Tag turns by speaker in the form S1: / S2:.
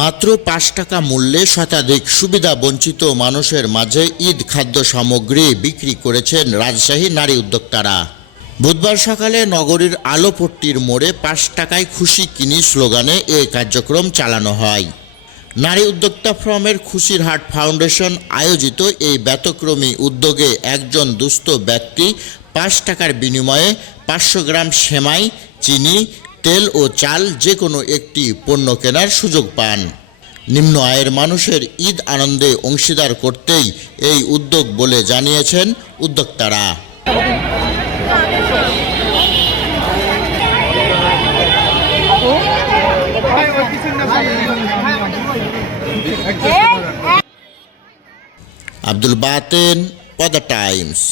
S1: মাত্র পাঁচ টাকা মূল্যে শতাধিক সুবিধা বঞ্চিত মানুষের মাঝে ঈদ খাদ্য সামগ্রী বিক্রি করেছেন রাজশাহী নারী উদ্যোক্তারা। বুধবার সকালে নগরীর আলোপট্টির মোড়ে পাঁচ টাকায় খুশি কিনি স্লোগানে এ কার্যক্রম চালানো হয়। নারী উদ্যোক্তা ফ্রমের খুশির হাট ফাউন্ডেশন আয়োজিত এই ব্যতক্রমী উদ্যোগে একজন দুস্থ ব্যক্তি পাঁচ টাকার বিনিময়ে পাঁচশো গ্রাম সেমাই, চিনি তেল ও চাল যে কোনো একটি পণ্য কেনার সুযোগ পান। নিম্ন আয়ের মানুষের ঈদ আনন্দে অংশীদার করতেই এই উদ্যোগ বলে জানিয়েছেন উদ্যোক্তারা। আব্দুল বাতেন পদ্মা টাইমস।